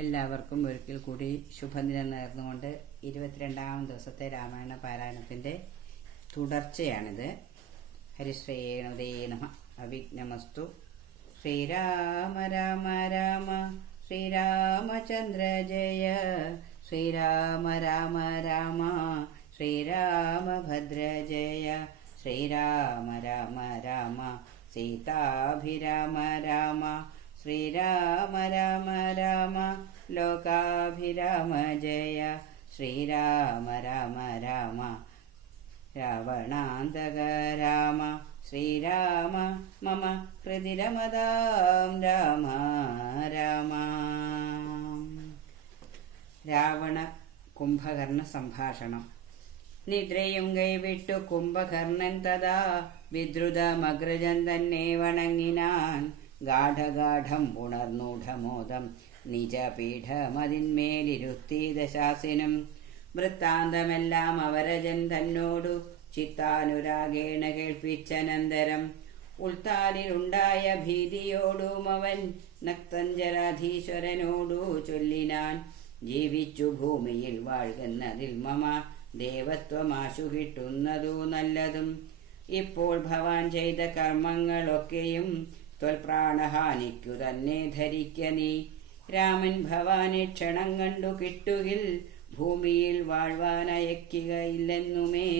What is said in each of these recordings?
എല്ലാവർക്കും ഒരിക്കൽ കൂടി ശുഭദിനം നേർന്നുകൊണ്ട് 22-ാം ദിവസത്തെ രാമായണ പാരായണത്തിൻ്റെ തുടർച്ചയാണിത്. ഹരിശ്രീണുദേ നമഃ. അവിഘ്നമസ്തു. ശ്രീരാമ രാമ രാമ ശ്രീരാമചന്ദ്ര ജയ, ശ്രീരാമ രാമ രാമ ശ്രീരാമഭദ്ര ജയ, ശ്രീരാമ രാമ രാമ സീതാഭിരാമ രാമ, ശ്രീരാമ രാമ രാമ ലോകാഭിരാമ ജയ, ശ്രീരാമ രാമ രാമ രാവണാന്തക രാമ, ശ്രീരാമ മമ ഹൃദി രമതാം രാമ രാമ. രാവണ കുംഭകർണ സംഭാഷണം. നിദ്രയും കൈവിട്ടു കുംഭകർണൻ തഥാ വിദ്രുതമഗ്രജൻ തന്നെ വണങ്ങിനാൻ. ഗാഠഗാഠം ഉണർന്നൂഢമോദം നിജപീഠമതിന്മേലിരുത്തി ദശാസിനും. വൃത്താന്തമെല്ലാം അവരജൻ തന്നോടു ചിത്താനുരാഗേണ കേൾപ്പിച്ചനന്തരം. ഉൾത്താലിലുണ്ടായ ഭീതിയോടും അവൻ നക്തഞ്ജരാധീശ്വരനോടു ചൊല്ലിനാൻ. ജീവിച്ചു ഭൂമിയിൽ വാഴുന്നതിൽ മമ ദേവത്വമാശു കിട്ടുന്നതു നല്ലതും. ഇപ്പോൾ ഭവാൻ ചെയ്ത കർമ്മങ്ങളൊക്കെയും ത്വൽപ്രാണഹാനിക്കു തന്നെ ധരിക്ക നീ. രാമൻ ഭവാനെ ക്ഷണം കണ്ടു കിട്ടുകിൽ ഭൂമിയിൽ വാഴ്വാനയക്കുകയില്ലെന്നുമേ.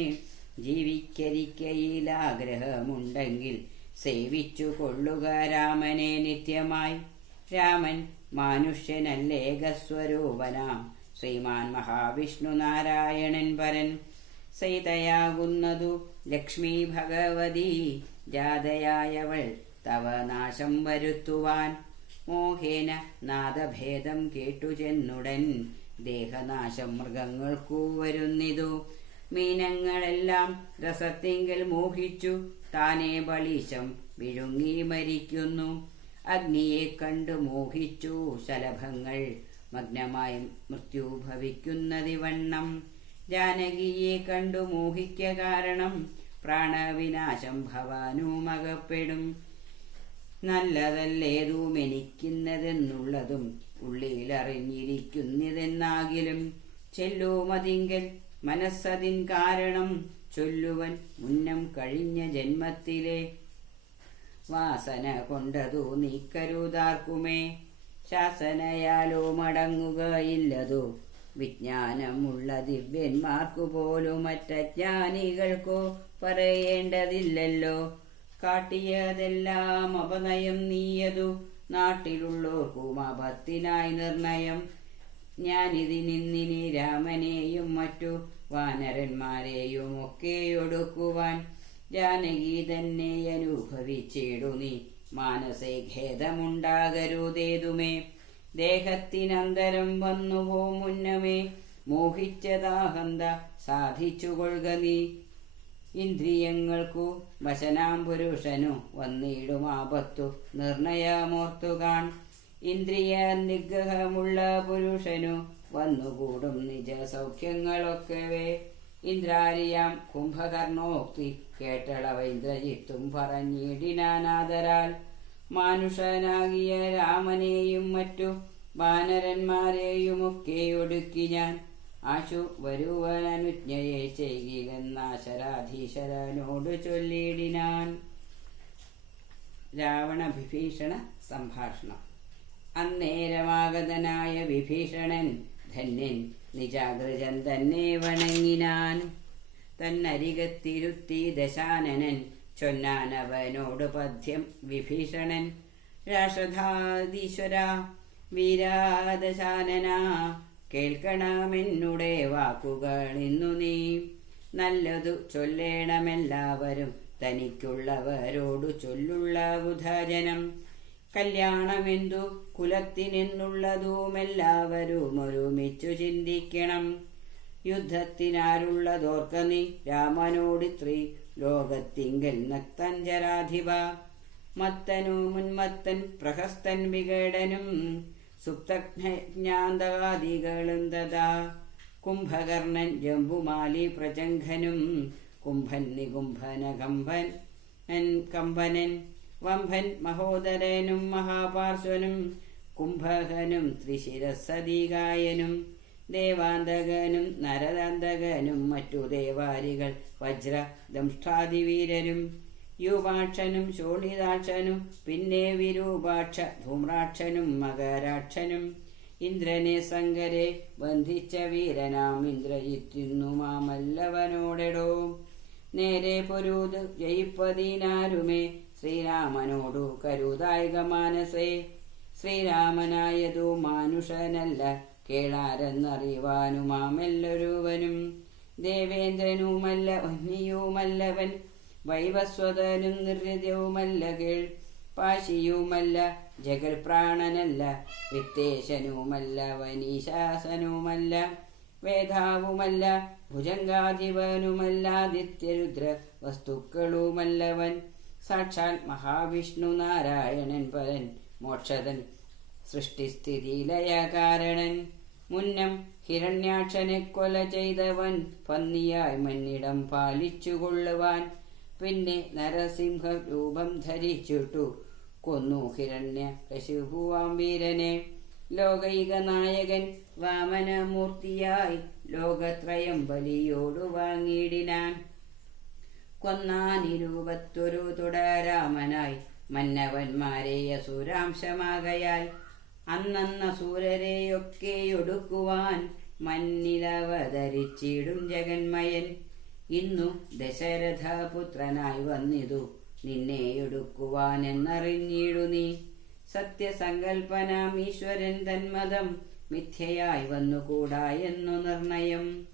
ജീവിക്കരിക്കയിലാഗ്രഹമുണ്ടെങ്കിൽ സേവിച്ചു കൊള്ളുക രാമനെ നിത്യമായി. രാമൻ മാനുഷ്യനല്ലേകസ്വരൂപനാം ശ്രീമാൻ മഹാവിഷ്ണു നാരായണൻ പരൻ. സൈതയാകുന്നതു ലക്ഷ്മി ഭഗവതി ജാതയായവൾ തവ നാശം വരുത്തുവാൻ. മോഹേന നാദഭേദം കേട്ടു ചെന്നുടൻ ദേഹനാശം മൃഗങ്ങൾക്കു വരുന്നിതു. മീനങ്ങളെല്ലാം രസത്തിങ്കൽ മോഹിച്ചു താനേ ബളീശം വിഴുങ്ങി മരിക്കുന്നു. അഗ്നിയെ കണ്ടു മോഹിച്ചു ശലഭങ്ങൾ മഗ്നമായി മൃത്യു ഭവിക്കുന്നതിവണ്ണം. ജാനകിയെ കണ്ടു മോഹിക്ക കാരണം പ്രാണവിനാശം ഭവാനുമകപ്പെടും. നല്ലതല്ലേതുമെനിക്കുന്നതെന്നുള്ളതും ഉള്ളിലറിഞ്ഞിരിക്കുന്നതെന്നാകിലും ചെല്ലുമതിങ്കൽ മനസ്സതിൻ കാരണം ചൊല്ലുവൻ മുന്നം കഴിഞ്ഞ ജന്മത്തിലെ വാസന കൊണ്ടതു നീക്കരുതാർക്കുമേ. ശാസനയാലോ മടങ്ങുകയില്ലതു വിജ്ഞാനമുള്ള ദിവ്യന്മാർക്കു പോലും മറ്റജ്ഞാനികൾക്കോ പറയേണ്ടതില്ലല്ലോ. കാട്ടിയതെല്ലാം അപനയം നീയതു നാട്ടിലുള്ളോർക്കും അപത്തിനായി നിർണയം. ഞാനിതിനിന്നിനി രാമനെയും മറ്റു വാനരന്മാരെയും ഒക്കെ ഒടുക്കുവാൻ ജാനകി തന്നെ അനുഭവിച്ചിടു നീ. മാനസേ ഖേദമുണ്ടാകരുതേതുമേ. ദേഹത്തിനന്തരം വന്നുവോ മുന്നമേ മോഹിച്ചതാഹന്ത സാധിച്ചുകൊള്ളുക നീ. ഇന്ദ്രിയങ്ങൾക്കു വശനാം പുരുഷനു വന്നിടും ആപത്തു നിർണയമോർത്തുകാൺ. ഇന്ദ്രിയ നിഗ്രഹമുള്ള പുരുഷനു വന്നുകൂടും നിജ സൗഖ്യങ്ങളൊക്കവേ. ഇന്ദ്രാരിയാം കുംഭകർണോക്തി കേട്ടളവ ഇന്ദ്രജിത്തും പറഞ്ഞിടിനാനാദരാൽ. മാനുഷനാകിയ രാമനെയും മറ്റു വാനരന്മാരെയുമൊക്കെ ഒടുക്കി ഞാൻ ആശു വരുവാനുജ്ഞയെ ചെയ്യില്ലെന്നാശരാധീശ്വരനോട് ചൊല്ലിയിടിനാൻ. രാവണ വിഭീഷണ സംഭാഷണം. അന്നേരമാഗതനായ വിഭീഷണൻ ധന്യൻ നിജാഗ്രജൻ തന്നെ വണങ്ങിനാൻ. തന്നരികത്തിരുത്തി ദശാനനൻ ചൊന്നാനവനോട് പദ്യം വിഭീഷണൻ. രാഷ്ട്രധാധീശ്വര വീരാദശാനന കേൾക്കണമെന്നുടെ വാക്കുകൾ ഇന്നു നീ. നല്ലതു ചൊല്ലേണമെല്ലാവരും തനിക്കുള്ളവരോടു ചൊല്ലുള്ള ബുധജനം. കല്യാണമെന്തു കുലത്തിനെന്നുള്ളതുമെല്ലാവരും ഒരുമിച്ചു ചിന്തിക്കണം. യുദ്ധത്തിനാരുള്ളതോർക്ക നീ രാമനോടിത്രീ ലോകത്തിങ്കൽ നക്തഞ്ജരാധിപ. മത്തനു മുൻമത്തൻ പ്രഹസ്തൻ വികടനും സുപ്തജ്ഞാന്താദികളും തഥാ. കുംഭകർണൻ ജംബുമാലി പ്രജംഘനും കുംഭൻ നികുംഭന കമ്പനൻ വംഭൻ മഹോദരനും മഹാപാർശ്വനും കുംഭകനും ത്രിശിരസതികായനും ദേവാന്തകനും നരദാന്തകനും മറ്റു ദേവാരികൾ വജ്ര ദംഷ്ടാതിവീരരും യുവാക്ഷനും ശോണിതാക്ഷനും പിന്നെ വിരൂപാക്ഷ ധൂമ്രാക്ഷനും മകരാക്ഷനും ഇന്ദ്രനെ സങ്കരെ ബന്ധിച്ച വീരനാം ഇന്ദ്രജിത്തിന്നു മാമല്ലവനോടെടോ നേരെ പൊരുത് ജയിപ്പതിനാരുമേ ശ്രീരാമനോടു കരുതായിക മാനസേ ശ്രീരാമനായതു മാനുഷനല്ല കേളാരെന്നറിവാനുമാമെല്ലൊരുവനും ദേവേന്ദ്രനുമല്ല വന്യയുമല്ലവൻ വൈവസ്വതനും നിർഹൃദയവുമല്ല കേൾ പാശിയുമല്ല ജഗൽപ്രാണനല്ല വിത്തേശനുമല്ല വനീശാസനുമല്ല വേധാവുമല്ല ഭുജംഗാധിപനുമല്ലാദിത്യരുദ്ര വസ്തുക്കളുമല്ലവൻ സാക്ഷാൽ മഹാവിഷ്ണു നാരായണൻ പരൻ മോക്ഷതൻ സൃഷ്ടിസ്ഥിതിലയകാരണൻ മുന്നം ഹിരണ്യാക്ഷനെ കൊല ചെയ്തവൻ പന്നിയായി മന്നിടം പാലിച്ചുകൊള്ളുവാൻ പിന്നെ നരസിംഹ രൂപം ധരിച്ചിട്ടു കൊന്നു ഹിരണ്യ കശിപുവാം വീരനെ ലോകൈക നായകൻ വാമനമൂർത്തിയായി ലോകത്രയം ബലിയോടു വാങ്ങിയിടിനാൻ കൊന്നാനിരൂപത്തൊരു തുടരാമനായി മന്നവന്മാരെ അസുരാംശമാകയാൽ അന്നന്ന സൂരരെയൊക്കെയൊടുക്കുവാൻ മന്നിലവതരിച്ചിടും ജഗന്മയൻ ഇന്നു ദശരഥപുത്രനായി വന്നിതു നിന്നെയൊടുക്കുവാൻ എന്നറിഞ്ഞിടു നീ സത്യസങ്കൽപ്പനാം ഈശ്വരൻ തന്മതം മിഥ്യയായി വന്നുകൂടാ എന്നു നിർണയം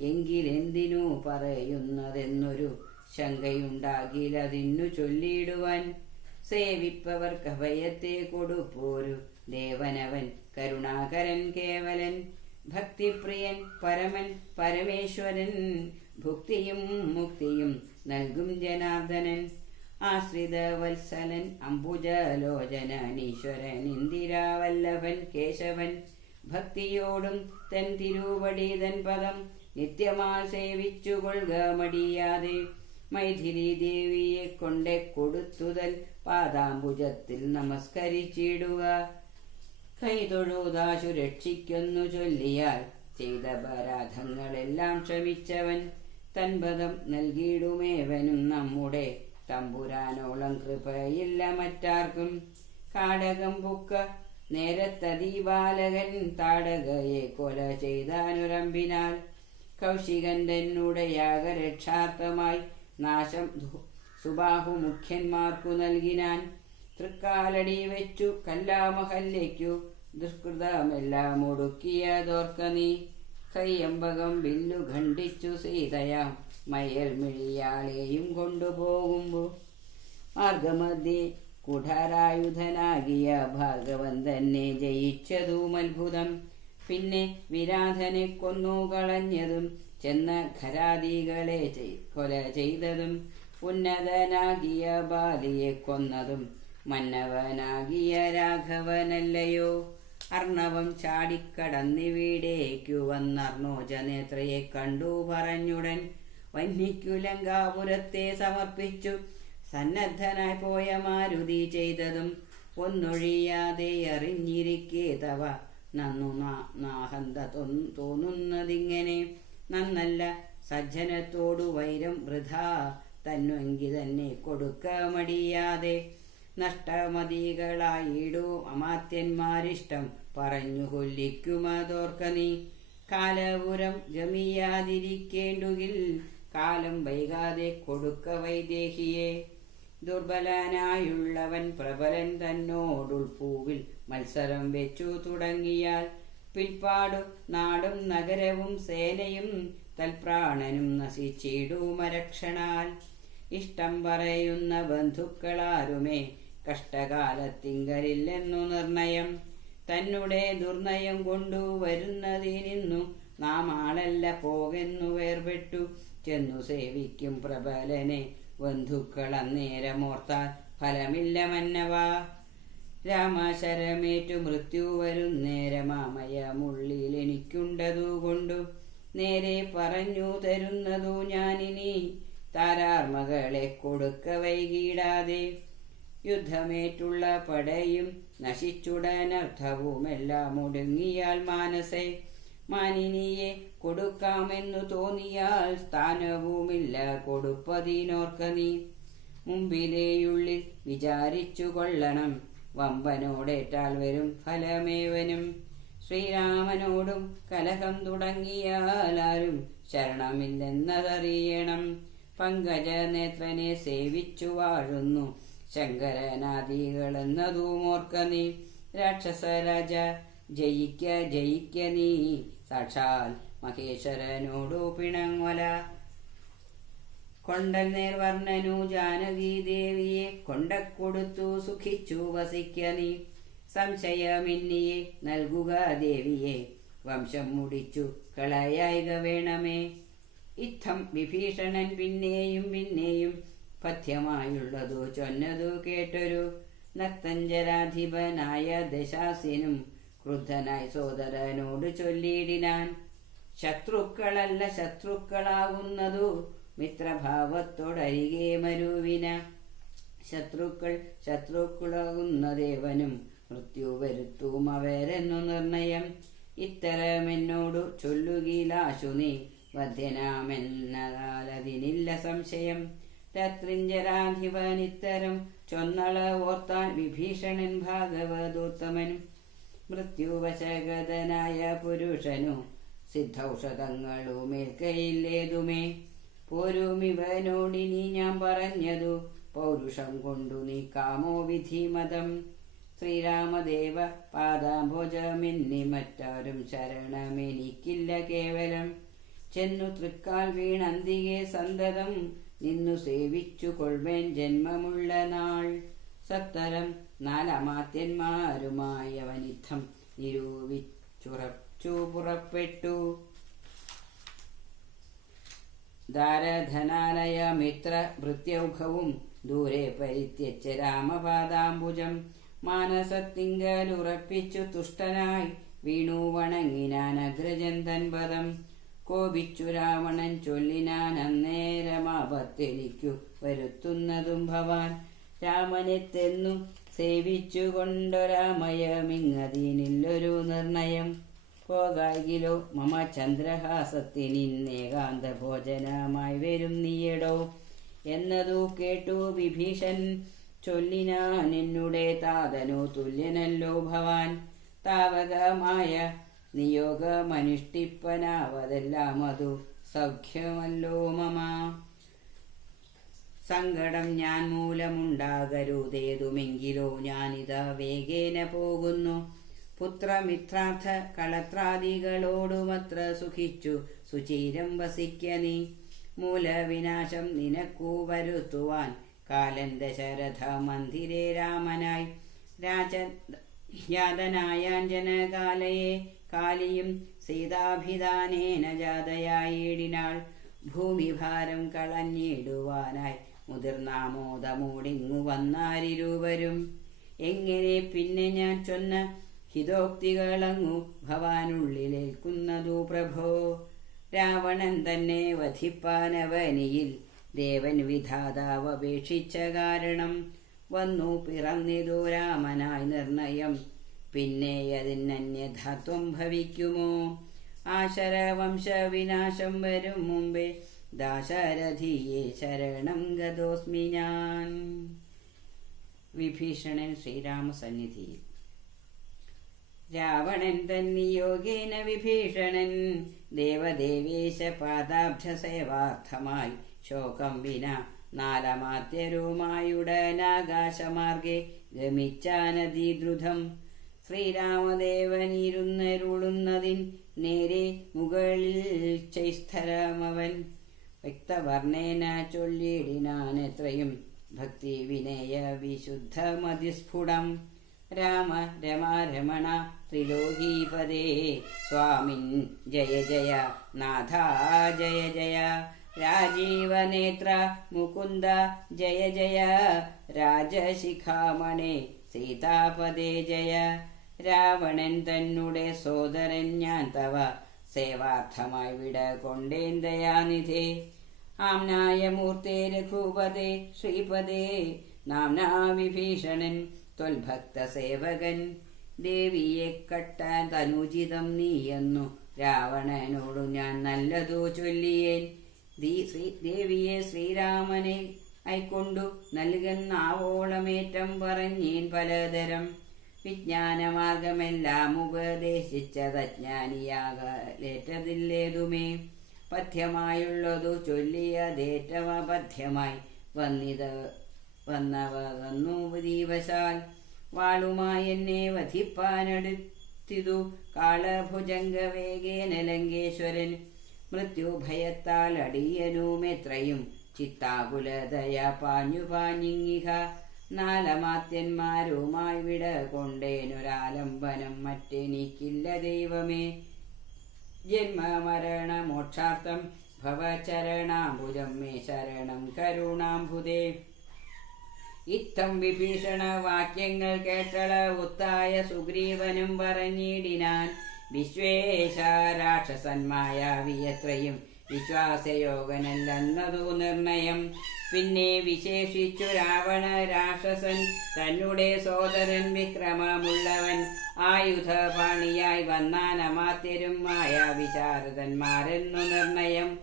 എങ്കിലെന്തിനു പറയുന്നതെന്നൊരു ശങ്കയുണ്ടാകിലതിന്നു ചൊല്ലിയിടുവാൻ സേവിപ്പവർക്ക് അഭയത്തെ കൊടുപ്പോരു ദേവനവൻ കരുണാകരൻ കേവലൻ ഭക്തിപ്രിയൻ പരമൻ പരമേശ്വരൻ ഭുക്തിയും മുക്തിയും നൽകും ജനാർദ്ദനൻ ആശ്രിത വത്സലൻ അംബുജലോചനീശ്വരൻ ഇന്ദിരാവല്ലഭൻ കേശവൻ ഭക്തിയോടും തൻ തിരുവടി തൻ പദം നിത്യമാ സേവിച്ചുകൊള്ളുക മടിയാതെ മൈഥിലി ദേവിയെ കൊണ്ടേ കൊടുത്തുതൽ പാദാംബുജത്തിൽ നമസ്കരിച്ചിടുക കൈതൊഴുതാശു രക്ഷിക്കുന്നു ചൊല്ലിയാൽ ചെയ്ത അപരാധങ്ങളെല്ലാം ക്ഷമിച്ചവൻ തൻപദം നൽകിയിടുമേവനും നമ്മുടെ തമ്പുരാനോളം കൃപയില്ല മറ്റാർക്കും കാടകം പുക്ക നേരത്തതീബാലകൻ താടകയെ കൊല ചെയ്താനുരമ്പിനാൽ കൗശികൻ തന്നുടെ യാഗരക്ഷാർത്ഥമായി നാശം സുബാഹു മുഖ്യന്മാർക്കു നൽകിനാൻ തൃക്കാലടി വെച്ചു കല്ലാമഹല്യയ്ക്കു ദുഷ്കൃതമെല്ലാം ഒടുക്കിയതോർക്ക നീ കയ്യമ്പകം വില്ലു ഖണ്ഡിച്ചു സീതയാം മയൽ മിഴിയാളെയും കൊണ്ടുപോകുമ്പോ മാർഗമധ്യേ കുഠാരായുധനാകിയ ഭാർഗവൻ തന്നെ ജയിച്ചതും അത്ഭുതം പിന്നെ വിരാധനെ കൊന്നു കളഞ്ഞതും ചെന്ന ഖരാദികളെ കൊല ചെയ്തതും ഉന്നതനാകിയ ബാലിയെ കൊന്നതും മന്നവനാകിയ രാഘവനല്ലയോ അർണവം ചാടിക്കടന്നിവിടേക്കു വന്നർണോജനേത്രയെ കണ്ടു പറഞ്ഞുടൻ വന്യയ്ക്കു ലങ്കാപുരത്തെ സമർപ്പിച്ചു സന്നദ്ധനായി പോയ മാരുതി ചെയ്തതും ഒന്നൊഴിയാതെ അറിഞ്ഞിരിക്കേ തവ നന്നു നാഹന്ത തോന്നുന്നതിങ്ങനെ നന്നല്ല സജ്ജനത്തോടു വൈരം വൃഥാ തന്നുവെങ്കി തന്നെ കൊടുക്ക മടിയാതെ നഷ്ടമതികളായിടൂ അമാത്യന്മാരിഷ്ടം പറഞ്ഞു കൊല്ലിക്കുമതോർക്ക നീ കാലപുരം ഗമിയാതിരിക്കേണ്ടുകിൽ കാലം വൈകാതെ കൊടുക്ക വൈദേഹിയെ ദുർബലനായുള്ളവൻ പ്രബലൻ തന്നോടുൾപ്പൂവിൽ മത്സരം വെച്ചു തുടങ്ങിയാൽ പിൽപ്പാടു നാടും നഗരവും സേനയും തൽപ്രാണനും നശിച്ചിടുമരക്ഷണാൽ ഇഷ്ടം പറയുന്ന ബന്ധുക്കളാരുമേ കഷ്ടകാലത്തിങ്കലില്ലെന്നു നിർണയം തന്നെ ദുർനയം കൊണ്ടുവരുന്നതിനിന്നു നാം ആളല്ല പോകെന്നു വേർപെട്ടു ചെന്നു സേവിക്കും പ്രബലനെ ബന്ധുക്കൾ അന്നേരമോർത്താൽ ഫലമില്ല മന്നവാ രാമശരമേറ്റു മൃത്യു വരുന്നേരമാമയമുള്ളിൽ എനിക്കുണ്ടതുകൊണ്ടു നേരെ പറഞ്ഞു തരുന്നതു ഞാനിനി താരാർമകളെ കൊടുക്ക വൈകിടാതെ യുദ്ധമേറ്റുള്ള പടയും നശിച്ചുടനർത്ഥവുമെല്ലാം ഒടുങ്ങിയാൽ മാനസേ മാനിനിയെ കൊടുക്കാമെന്നു തോന്നിയാൽ സ്ഥാനവുമില്ല കൊടുപ്പതിനോർക്ക നീ. മുമ്പിലേയുള്ളിൽ വിചാരിച്ചു കൊള്ളണം വമ്പനോടേറ്റാൽ വരും ഫലമേവനും. ശ്രീരാമനോടും കലഹം തുടങ്ങിയാൽ ആരും ശരണമില്ലെന്നതറിയണം. പങ്കജനേത്രനെ സേവിച്ചു വാഴുന്നു ശങ്കരനാദികളെന്നതുമോർക്ക നീ. രാക്ഷസരാജ ജയിക്ക ജയിക്ക നീ സാക്ഷാൽ മഹേശ്വരനോടു പിണങ്ങൊല. കൊണ്ടൽ നേർവർണ്ണനു ജാനകീദേവിയെ കൊണ്ടക്കൊടുത്തു സുഖിച്ചു വസിക്ക നീ. സംശയമിന്നിയെ നൽകുക ദേവിയെ വംശം മുടിച്ചു കളയായിക വേണമേ. ഇത്തം വിഭീഷണൻ പിന്നെയും പിന്നെയും പഥ്യമായുള്ളതു ചൊന്നതു കേട്ടൊരു നക്തഞ്ചരാധിപനായ ദശാസ്യനും ക്രുദ്ധനായി സോദരനോട് ചൊല്ലിയിടിനാൻ. ശത്രുക്കളല്ല ശത്രുക്കളാകുന്നതു മിത്രഭാവത്തോടരികെ മരുവിന. ശത്രുക്കൾ ശത്രുക്കളാകുന്നദേവനും മൃത്യു വരുത്തും അവരെന്നു നിർണയം. ഇത്തരമെന്നോടു ചൊല്ലുകിലാശു നീ വധ്യനാമെന്നതിനില്ല സംശയം. രാത്രിഞ്ചരാധിപനിത്തരം ചൊന്നള ഓർത്താൻ വിഭീഷണൻ ഭാഗവതോത്തമനും. മൃത്യുവശഗതനായ പുരുഷനു സിദ്ധൌഷധങ്ങളുമേൽക്കയില്ലേതുമേ. പോരുമിവനോടിനി ഞാൻ പറഞ്ഞതു പൗരുഷം കൊണ്ടു നീക്കാമോ വിധിമതം. ശ്രീരാമദേവ പാദാംഭോജമെന്നി മറ്റാരും ശരണമെനിക്കില്ല കേവലം. ചെന്നു തൃക്കാൽ വീണന്തികെ സന്തതം നിന്നു സേവിച്ചു കൊൾവേൻ ജന്മമുള്ള നാൾ. സത്തരം നാലമാത്യന്മാരുമായവനിത്തം നിരൂപിച്ചുറച്ചു പുറപ്പെട്ടു. ദാരധനാലയ മിത്ര ഭൃത്യൗഘവും ദൂരെ പരിത്യച്ച രാമപാദാംബുജം. മാനസത്തിങ്കലുറപ്പിച്ചു തുഷ്ടനായി വീണു വണങ്ങിനാൻ അഗ്രജന്തൻ പദം. കോപിച്ചു രാവണൻ ചൊല്ലിനാൻ അന്നേരമാപത്തെനിക്കു വരുത്തുന്നതും ഭവാൻ. രാമനെത്തെന്നു സേവിച്ചു കൊണ്ടൊരാമയമിങ്ങതിനില്ലൊരു നിർണയം. പോകാകിലോ മമ ചന്ദ്രഹാസത്തിനിന്നേകാന്ത ഭോജനമായി വരും നീയടോ എന്നതു കേട്ടു വിഭീഷൺ ചൊല്ലിനാൻ. എന്നുടെ താതനു തുല്യനല്ലോ ഭവാൻ. താവകമായ നിയോഗമനുഷ്ഠിപ്പനാവതെല്ലാം അതു സൗഖ്യമല്ലോ മമ. സങ്കടം ഞാൻ മൂലമുണ്ടാകരുതേതുമെങ്കിലോ ഞാനിതാ വേഗേന പോകുന്നു. പുത്രമിത്രാർത്ഥ കളത്രാദികളോടുമത്ര സുഖിച്ചു സുചീരം വസിക്ക നീ. മൂലവിനാശം നിനക്കു വരുത്തുവാൻ കാലൻ ദശരഥ മന്ദിരേ രാമനായി. യാതനായാഞ്ജനകാലയെ കാലിയും സീതാഭിധാനേന ജാതയായിടിനാൾ. ഭൂമിഭാരം കളഞ്ഞിടുവാനായി മുതിർന്നാമോദമോടിങ്ങു വന്നാരിരുവരും. എങ്ങനെ പിന്നെ ഞാൻ ചൊന്ന ഹിതോക്തികളങ്ങു ഭവാനുള്ളിലേൽക്കുന്നതു പ്രഭോ. രാവണൻ തന്നെ വധിപ്പാനവനിയിൽ ദേവൻ വിധാതാവപേക്ഷിച്ച കാരണം വന്നു പിറന്നിതു രാമനായി നിർണയം. പിന്നെ അതിനന്യഥാത്വം ഭവിക്കുമോ? ആശരവംശവിനാശം വരും മുമ്പേ ദാശരഥിയെ ശരണം ഗതോസ്മി ഞാൻ. വിഭീഷണൻ ശ്രീരാമസന്നിധിയിൽ. രാവണൻ തന്നിയോഗേന വിഭീഷണൻ ദേവദേവേശ പാദാബ്ജസേവാർത്ഥമായി ശോകം വിന നാലമാത്യരുമായുടനാകാശമാർഗെ ഗമിച്ചാനതിദ്രുതം. ശ്രീരാമദേവനിരുന്നരുളുന്നതിൻ നേരെ മുകളിൽ ചൈസ്ഥലമവൻ വ്യക്തവർണ്ണേന ചൊല്ലിടിനാനെത്രയും ഭക്തി വിനയ വിശുദ്ധ മതിസ്ഫുടം. രാമ രമാരമണ ത്രിലോകീപദേ സ്വാമിൻ ജയ ജയ നാഥ ജയ ജയ. രാജീവനേത്ര മുകുന്ദ ജയ ജയ. രാജശിഖാമണേ സീതാപദേ ജയ. രാവണൻ തന്നെ സോദരൻ ഞാൻ തവ സേവാർത്ഥമായി വിട കൊണ്ടേൻ ദയാനിധേ. ആംനായ മൂർത്തേ രഘുപദേ ശ്രീപദേ നാംനാ വിഭീഷണൻ ത്വൽഭക്ത സേവകൻ. ദേവിയെ കട്ടാൻ തനുചിതം നീയെന്നു രാവണനോടു ഞാൻ നല്ലതു ചൊല്ലിയേൻ. ദേവിയെ ശ്രീരാമനെ ഐക്കൊണ്ടു നൽകുന്നാവോളമേറ്റം പറഞ്ഞേൻ പലതരം. വിജ്ഞാനമാർഗമെല്ലാം ഉപദേശിച്ചതജ്ഞാനിയാകലേറ്റതില്ലേതുമേ. പഥ്യമായുള്ളതു ചൊല്ലിയതേറ്റമപഥ്യമായി വന്നവന്നു ദീവശാൽ. വാളുമായി എന്നെ വധിപ്പാനടുത്തിതു കാളഭുജംഗവേഗേന ലങ്കേശ്വരൻ. മൃത്യുഭയത്താൽ അടിയനുമെത്രയും ചിത്താകുലതയ പാഞ്ഞു പാഞ്ഞിങ്ങിഹ. നാലമാത്യന്മാരുമായി വിട കൊണ്ടേനൊരാലംബനം മറ്റെനിക്കില്ല ദൈവമേ. ജന്മമരണ മോക്ഷാർത്ഥം ഭവചരണാംബുജം മേ ശരണം കരുണാംബുദേ. ഇത്തം വിഭീഷണ വാക്യങ്ങൾ കേട്ടള ഒത്തായ സുഗ്രീവനും പറഞ്ഞിടിനാൻ. വിശ്വേശ രാക്ഷസന്മായാവിയത്രയും വിശ്വാസയോഗനല്ലെന്നതു നിർണയം. പിന്നെ വിശേഷിച്ചു രാവണ രാക്ഷസൻ തന്നെ സോദരൻ വിക്രമമുള്ളവൻ. ആയുധപാണിയായി വന്നാനമാത്യരും മായ വിശാരദന്മാരെന്നു നിർണയം.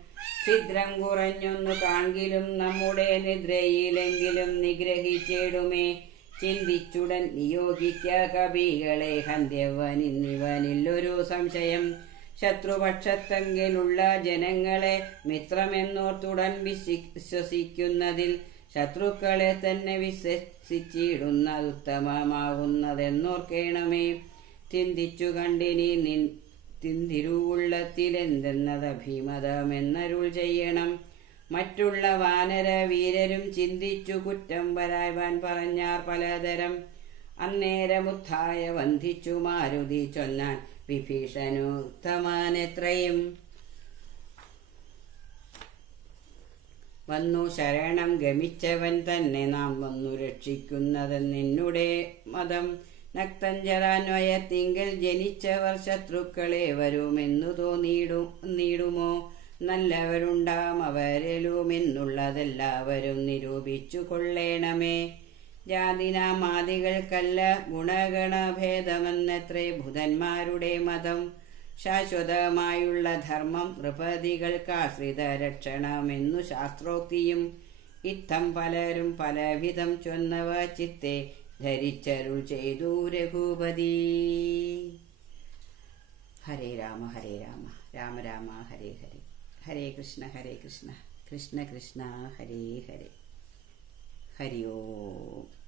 ഛിദ്രം കുറഞ്ഞൊന്നു കാൺകിലും നമ്മുടെ നിദ്രയിലെങ്കിലും നിഗ്രഹിച്ചിടുമേ. ചിന്തിച്ചുടൻ നിയോഗിക്ക കവികളെ ഹന്ത്യവനിന്നിവനില്ലൊരു സംശയം. ശത്രുപക്ഷത്തെങ്കിലുള്ള ജനങ്ങളെ മിത്രമെന്നോർത്തുടൻ വിശ്വസിക്കുന്നതിൽ ശത്രുക്കളെ തന്നെ വിശ്വസിച്ചിടുന്നതുത്തമമാകുന്നതെന്നോർക്കേണമേ. ചിന്തിച്ചു കണ്ടിനി തിരുവുള്ളത്തിലെന്തെന്നതഭിമതമെന്നരുൾ ചെയ്യണം. മറ്റുള്ള വാനര വീരരും ചിന്തിച്ചു കുറ്റം വരായ്വാൻ പറഞ്ഞാർ പലതരം. അന്നേരമുത്ഥായ വന്ധിച്ചു മാരുതി ചൊന്നാൻ വിഭീഷണുത്തമാനെത്രയും. വന്നു ശരണം ഗമിച്ചവൻ തന്നെ നാം വന്നു രക്ഷിക്കുന്നതെന്നെന്നുടെ മതം. നക്തഞ്ചരാന്വയത്തിങ്കൽ ജനിച്ചവർ ശത്രുക്കളെ വരുമെന്നു തോന്നിയിടുമോ. നല്ലവരുണ്ടാം അവരിലുമെന്നുള്ളതെല്ലാവരും നിരൂപിച്ചു കൊള്ളേണമേ. ജാതിനാമാദികൾക്കല്ല ഗുണഗണഭേദമെന്നത്രേ ബുധന്മാരുടെ മതം. ശാശ്വതമായുള്ള ധർമ്മം നൃപതികൾക്കാശ്രിത രക്ഷണമെന്നു ശാസ്ത്രോക്തിയും. ഇത്തം പലരും പലവിധം ചൊന്നവ ചിത്തെ ധരിച്ചരുൾ ചെയ്തു രഘുപതി. ഹരേ രാമ രാമ രാമ ഹരേ ഹരേ. ഹരേ കൃഷ്ണ കൃഷ്ണ കൃഷ്ണ ഹരേ ഹരേ. ഹരി ഓം.